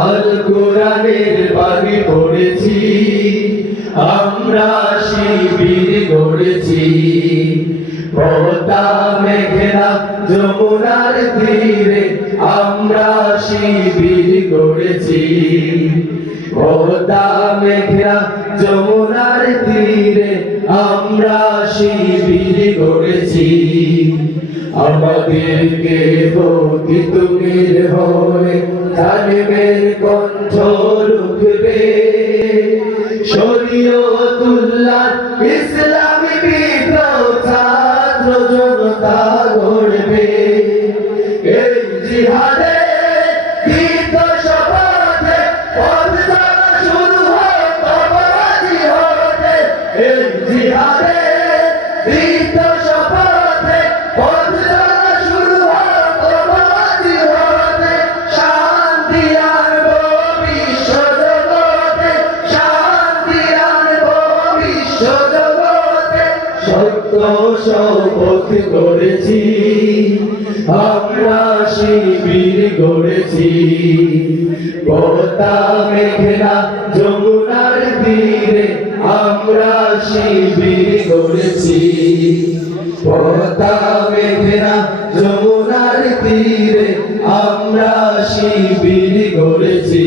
আল কোরআনের বাণী পড়েছি, আমরা শিবির গড়েছি। পদ্মা মেঘনা যমুনার তীরে আমরা শিবির গড়েছি। পদ্মা মেঘনা যমুনার তীরে আমরা শিবির গড়েছি। আমাদেরকে ভক্তি তুমির হয়ে জানবের কণ্ঠ রুখবে। শরীয়তুল্লাহ ইসলামী বিপ্লব ছাত্র জনতা গড়বে। এই জিহাদে শুরু হয় জিহাদে শপথ করেছি, আমরা শিবির গড়েছি। পদ্মা মেঘনা যমুনার তীরে আমরা শিবির গড়েছি। পদ্মা মেঘনা যমুনার তীরে আমরা শিবির গড়েছি।